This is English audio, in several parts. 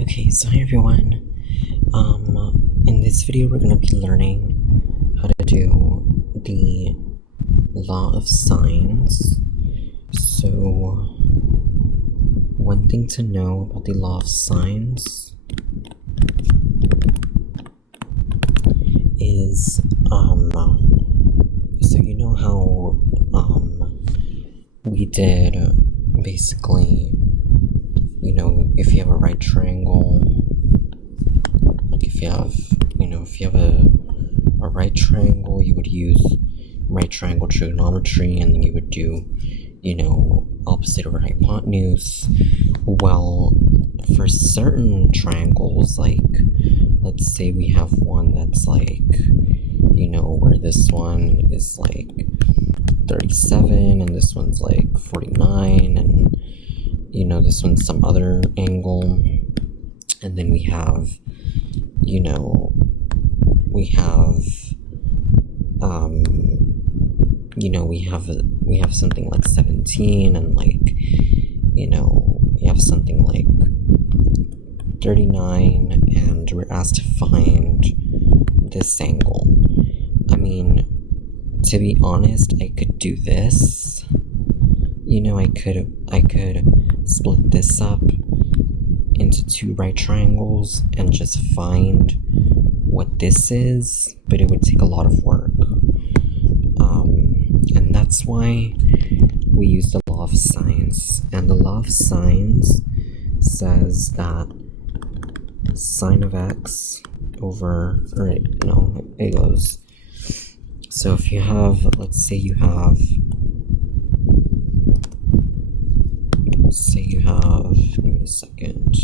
Okay, so hi everyone. In this video we're going to be learning how to do the law of sines. So, one thing to know about the law of sines is, so you know how, we did basically, if you have a right triangle, like if you have a right triangle, you would use right triangle trigonometry, and then you would do, opposite over hypotenuse. Well, for certain triangles, like, let's say we have one that's like, where this one is like 37, and this one's like 49, and, this one's some other angle, and then we have, we have something like 17, and like, we have something like 39, and we're asked to find this angle. I mean, to be honest, I could do this. I could split this up into two right triangles and just find what this is, but it would take a lot of work. And that's why we use the law of sines. And the law of sines says that sine of x over, it goes. So if you have, let's say you have, give me a second.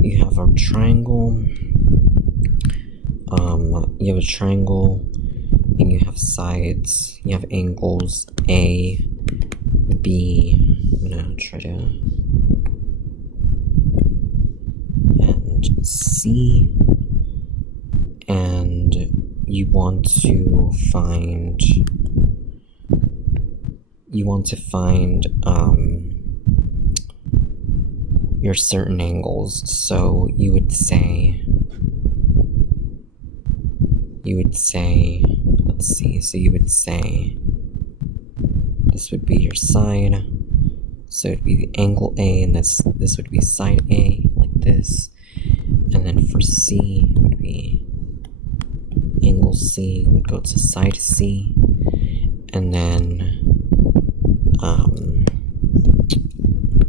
You have a triangle, and you have sides, you have angles A, B, I'm gonna try to, and C, and you want to find your certain angles. So you would say, this would be your side, so it'd be the angle A, and this would be side A, like this, and then for C, it would be angle C would go to side C, and then,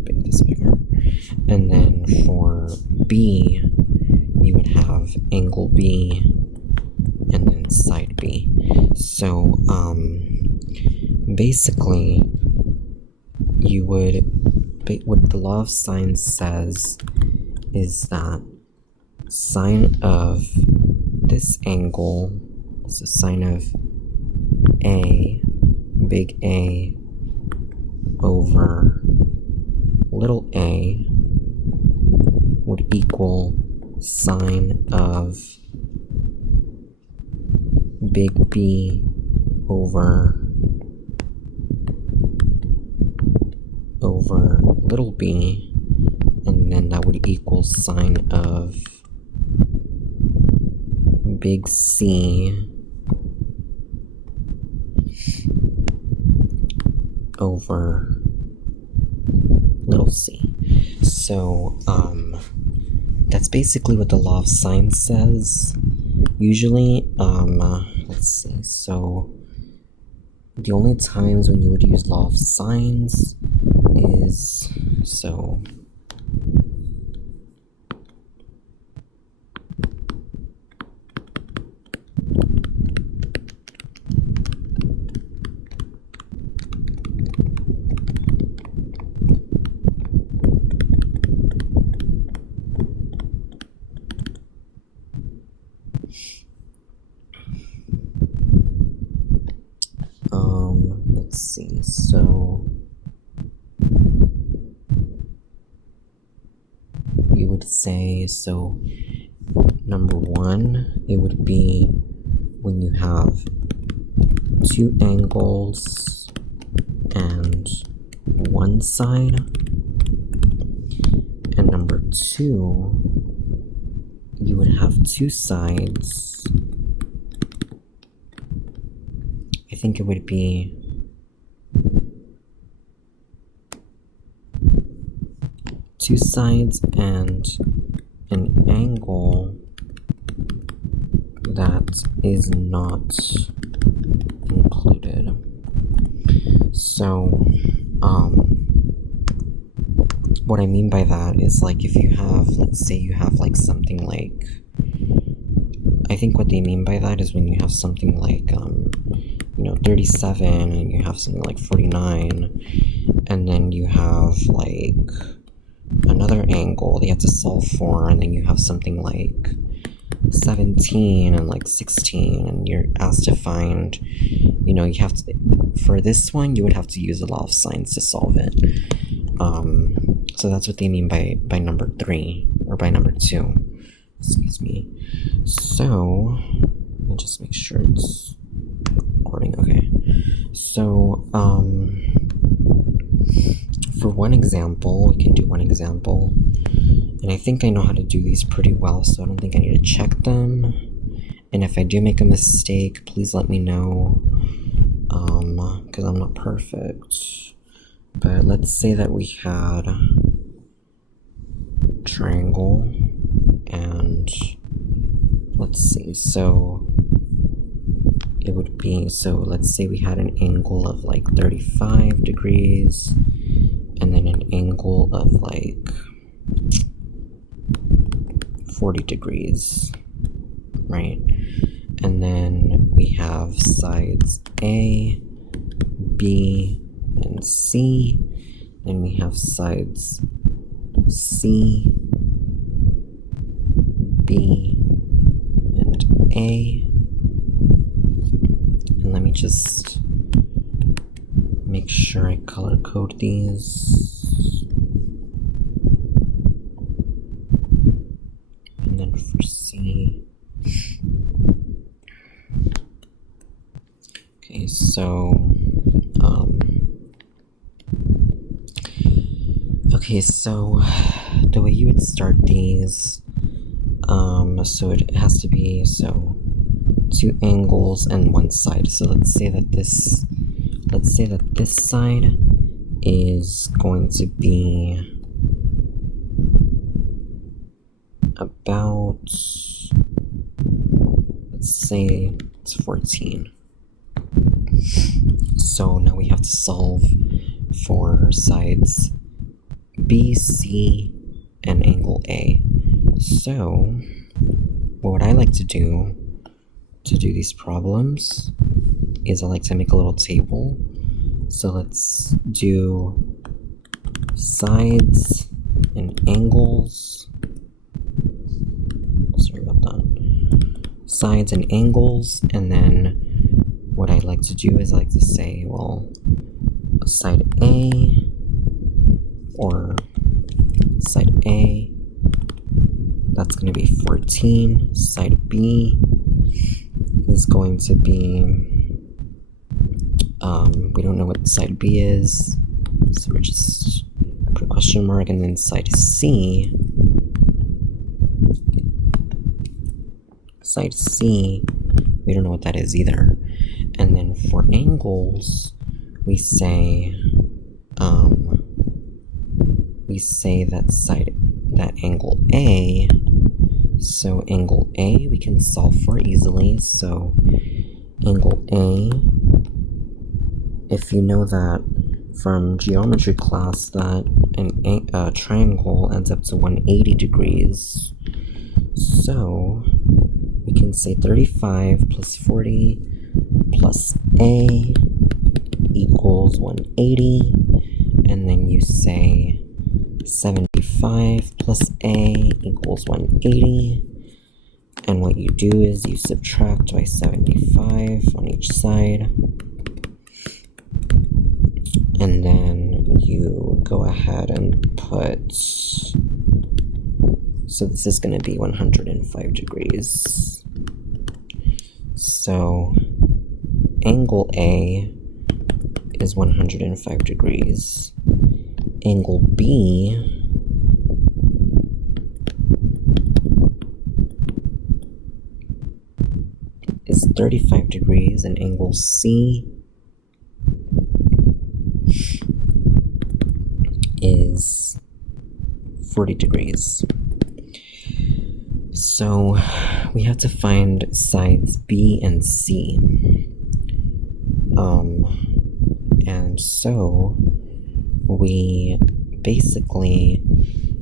make this bigger, and then for B, you would have angle B, and then side B. So, basically, what the law of sines says is that sine of this angle, so sine of A, big A, over little a would equal sine of big B over little b, and then that would equal sine of big C over little c. So that's basically what the law of sines says. Usually, let's see, so the only times when you would use law of sines is, so let's see, so you would say, so number one, it would be when you have two angles and one side, 2, you would have two sides. I think it would be two sides and an angle that is not included. So, what I mean by that is, like, if you have, let's say you have, like, something like, I think what they mean by that is when you have something like, 37, and you have something like 49, and then you have, like, another angle that you have to solve for, and then you have something like 17 and like 16, and you're asked to find, you have to, for this one, you would have to use the law of sines to solve it. So that's what they mean by number 3, or by number 2. Excuse me. So, let me just make sure it's recording. Okay. So, for one example, we can do one example. And I think I know how to do these pretty well, so I don't think I need to check them. And if I do make a mistake, please let me know, because I'm not perfect. But let's say that we had a triangle, and let's see, so it would be, so let's say we had an angle of like 35 degrees, and then an angle of like 40 degrees, right? And then we have sides A, B, and C. Then we have sides C, B, and A. And let me just make sure I color code these. And then for C. Okay, so the way you would start these, so it has to be, so two angles and one side. So let's say that this side is going to be about, let's say it's 14. So now we have to solve for sides B, C, and angle A. So what I like to do these problems is I like to make a little table. So let's do sides and angles. Sorry about that. Sides and angles, and then what I like to do is I like to say, well, side A, or side A, that's going to be 14. Side B is going to be, we don't know what side B is, so we're just put a question mark. And then side C, we don't know what that is either. And then for angles, we say that angle A, so angle A we can solve for easily. So angle A, if you know that from geometry class that a triangle ends up to 180 degrees, so we can say 35 plus 40 plus A equals 180, and then you say 75 plus A equals 180, and what you do is you subtract by 75 on each side, and then you go ahead and put, so this is going to be 105 degrees. So angle A is 105 degrees. Angle B 35 degrees, and angle C is 40 degrees. So we have to find sides B and C. And so we basically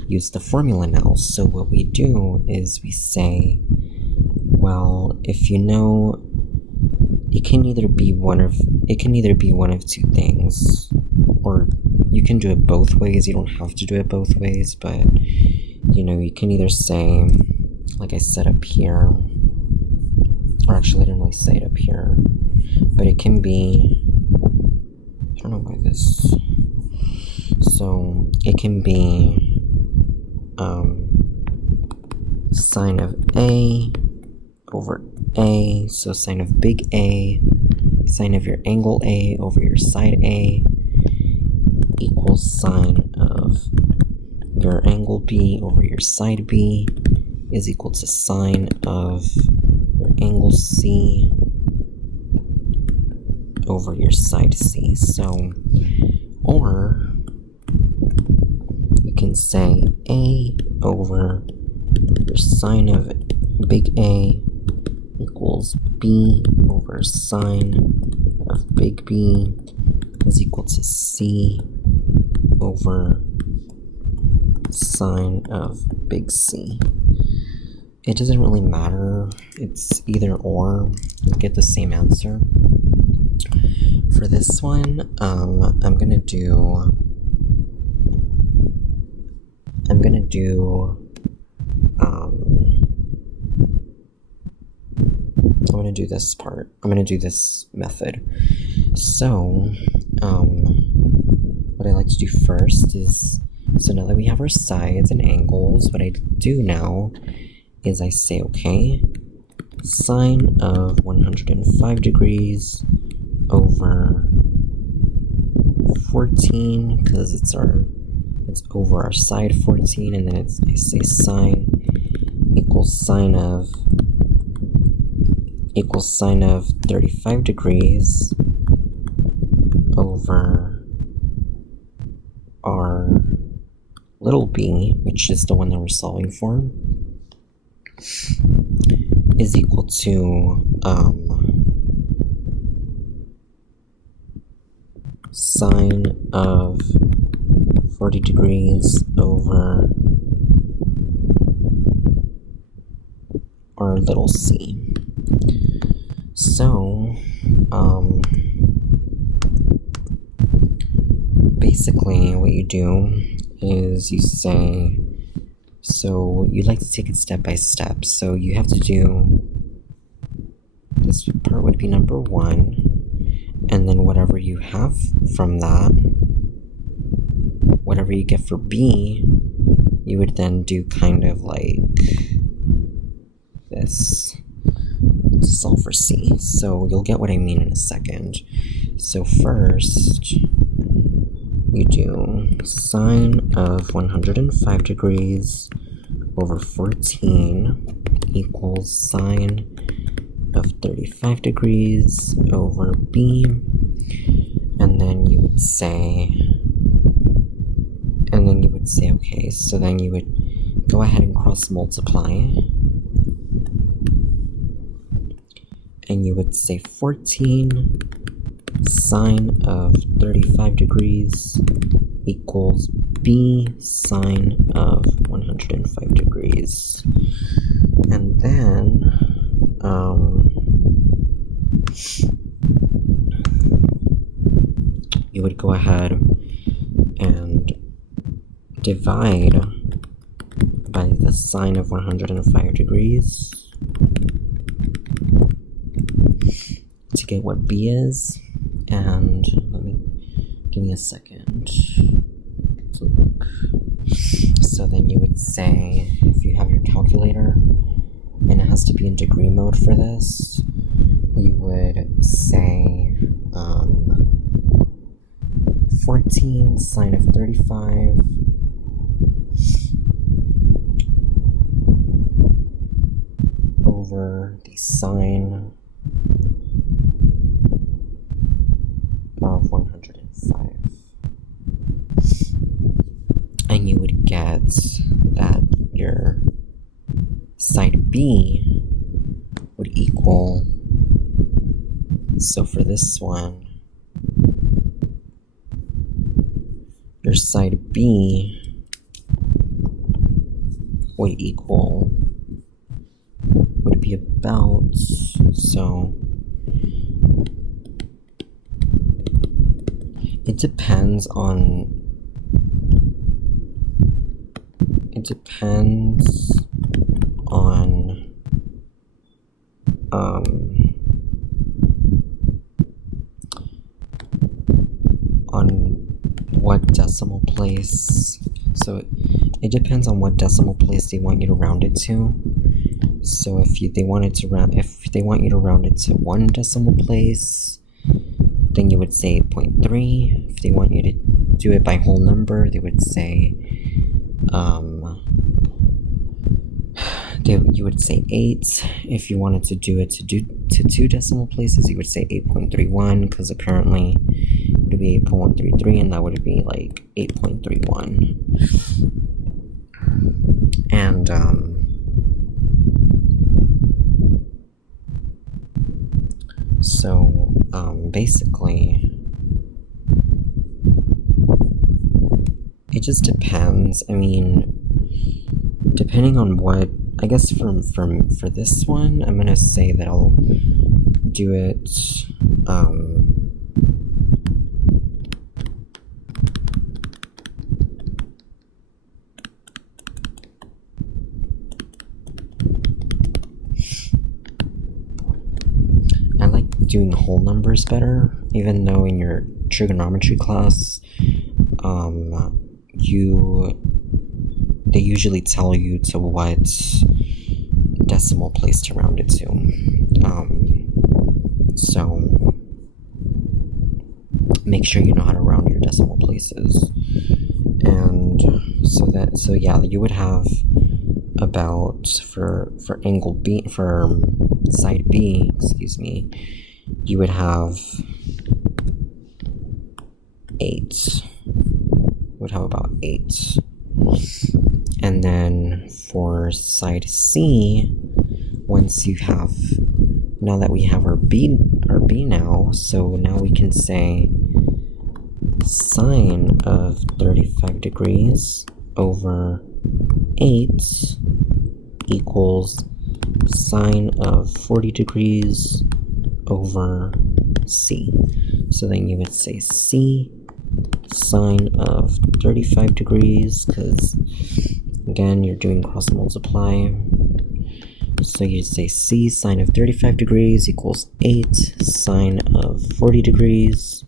use the formula now. So what we do is we say, well, if you know, it can either be one of two things, or you can do it both ways. You don't have to do it both ways, but you can either say, like I said up here, or actually I didn't really say it up here, but it can be, I don't know why this, so it can be sine of A over A, so sine of big A, sine of your angle A over your side A equals sine of your angle B over your side B is equal to sine of your angle C over your side C. So, or you can say A over your sine of big A equals B over sine of big B is equal to C over sine of big C. It doesn't really matter, it's either or, you get the same answer. For this one, I'm gonna do this part. I'm gonna do this method. So, what I like to do first is, so now that we have our sides and angles, what I do now is I say, okay, sine of 105 degrees over 14, because it's over our side 14, and then I say sine equals sine of 35 degrees over our little b, which is the one that we're solving for, is equal to sine of 40 degrees over our little c. So, basically what you do is you say, so you like to take it step by step. So you have to do, this part would be number 1, and then whatever you have from that, whatever you get for B, you would then do kind of like this to solve for C. So you'll get what I mean in a second. So first, you do sine of 105 degrees over 14 equals sine of 35 degrees over B, and then you would say, okay, so then you would go ahead and cross multiply, and you would say 14 sine of 35 degrees equals B sine of 105 degrees. And then you would go ahead and divide by the sine of 105 degrees to get what B is. And give me a second to look. So then you would say, if you have your calculator, and it has to be in degree mode for this, you would say 14 sine of 35 over the sine of 105. And you would get that your side B would equal, so for this one, your side B would be about, so it depends on what decimal place. So it depends on what decimal place they want you to round it to. So if they want you to round it to one decimal place, then you would say 8.3. If they want you to do it by whole number, they would say you would say 8. If you wanted to do it to two decimal places, you would say 8.31, because apparently it would be 8.133, and that would be like 8.31. And so basically it just depends. I mean, depending on what, I guess for this one, I'm gonna say that I'll do it I like doing whole numbers better, even though in your trigonometry class they usually tell you to what decimal place to round it to. So make sure you know how to round your decimal places. And so yeah, you would have about, for angle B, for side B, excuse me, you would have 8. Would have about 8. And then for side C, once you have, now that we have our B now, so now we can say sine of 35 degrees over 8 equals sine of 40 degrees over C. So then you would say C sine of 35 degrees, because again, you're doing cross multiply. So you'd say C sine of 35 degrees equals 8 sine of 40 degrees.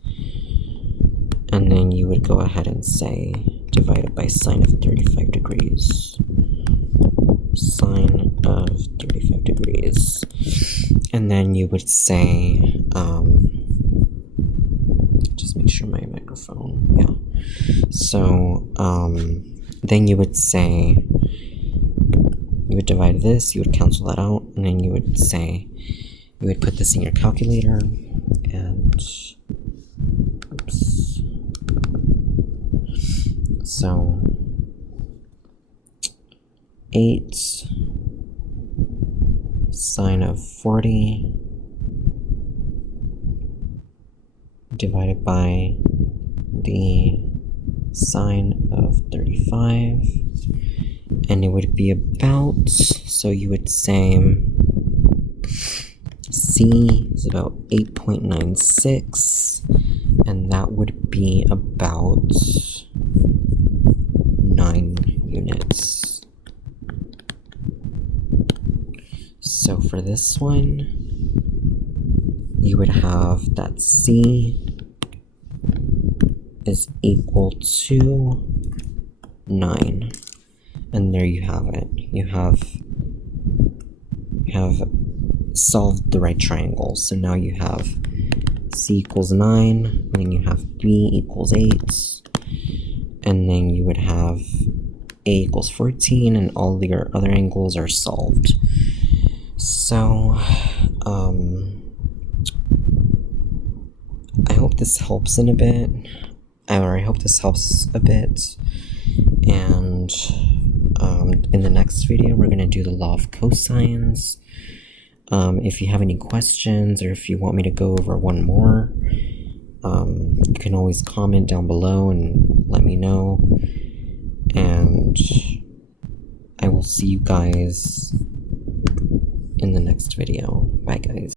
And then you would go ahead and say divided by sine of 35 degrees. Sine of 35 degrees. And then you would say, just make sure my microphone, yeah. So, then you would say, you would divide this, you would cancel that out, and then you would say, you would put this in your calculator, and, oops. So, 8 sine of 40 divided by the sine of 35, and it would be about, so you would say C is about 8.96, and that would be about 9 units. So for this one, you would have that C is equal to 9. And there you have it. You have solved the right triangle. So now you have C equals 9, and then you have B equals 8, and then you would have A equals 14, and all your other angles are solved. So, this helps in a bit, or I hope this helps a bit, and in the next video we're going to do the law of cosines. If you have any questions, or if you want me to go over one more, you can always comment down below and let me know, and I will see you guys in the next video. Bye guys.